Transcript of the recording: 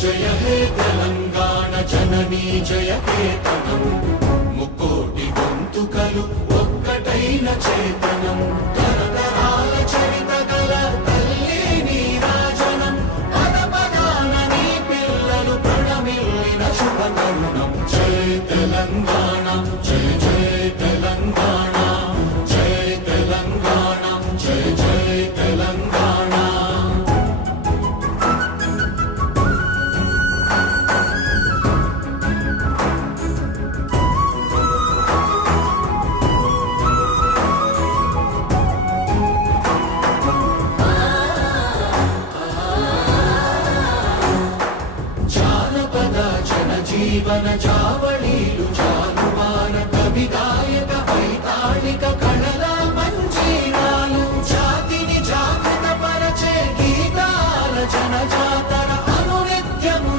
జయ హే తెలంగాణ జననీ జయ కేతనం ముక్కోటి గొంతుకలు ఒక్కటైన చేతనం తరతరాల చరిత గల తల్లి నీరాజనం పదపదాన నీ పిల్లలు ప్రణమిల్లిన శుభ తరుణం జయ తెలంగాణ జయ జయ తెలంగాణ జయ తెలంగాణ జయ జయ తెలంగాణ జీవన చావళీలు చాలువాన కవి గాయక వైతాళిక కళల మంజీరాలు జాతిని జాగృత పరచే గీతాల జనజాతర అనునిత్యము